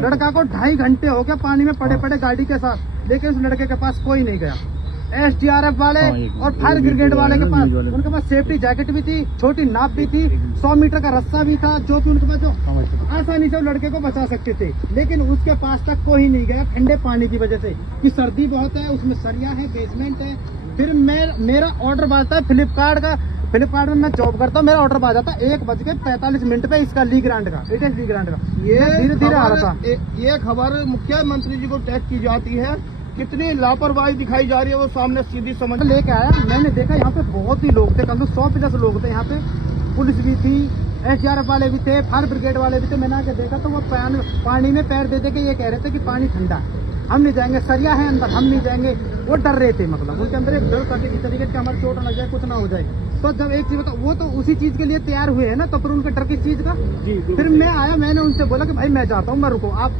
लड़का को 2.5 घंटे हो गया पानी में पड़े पड़े गाड़ी के साथ, लेकिन उस लड़के के पास कोई नहीं गया। SDRF वाले और फायर ब्रिगेड वाले के पास, उनके पास सेफ्टी जैकेट भी थी, छोटी नाप भी थी, 100 मीटर का रस्सा भी था, जो कि उनके पास जो आसानी से लड़के को बचा सकते थे, लेकिन उसके पास तक कोई नहीं गया ठंडे पानी की वजह से कि सर्दी बहुत है, उसमें सरिया है, बेसमेंट है। फिर मेरा ऑर्डर बाजता है फ्लिपकार्ट में मैं जॉब करता हूँ, मेरा ऑर्डर बाज जाता है 1:45 पे इसका ली ग्रांट का, इट इज ली ग्रांट का। ये धीरे धीरे आ रहा था। ये खबर मुख्यमंत्री जी को टैग की जाती है, कितनी लापरवाही दिखाई जा रही है वो सामने सीधी समझ लेके आया। मैंने देखा यहाँ पे बहुत ही लोग थे, कम से 100+ लोग थे यहाँ पे, पुलिस भी थी, SDRF वाले भी थे, फायर ब्रिगेड वाले भी थे। मैंने आके देखा तो वो पानी में पैर दे के ये कह रहे थे कि पानी ठंडा है, हम नहीं जाएंगे, सरिया है अंदर, हम नहीं जाएंगे। वो डर रहे थे, मतलब उनके अंदर एक डर था कि तरीके से हमारे चोट लग जाए, कुछ ना हो जाए। तो जब एक चीज बता, वो तो उसी चीज के लिए तैयार हुए हैं ना, तो फिर उनका डर किस चीज का। फिर मैं आया, मैंने उनसे बोला कि भाई मैं जाता हूँ, मैं रुको, आप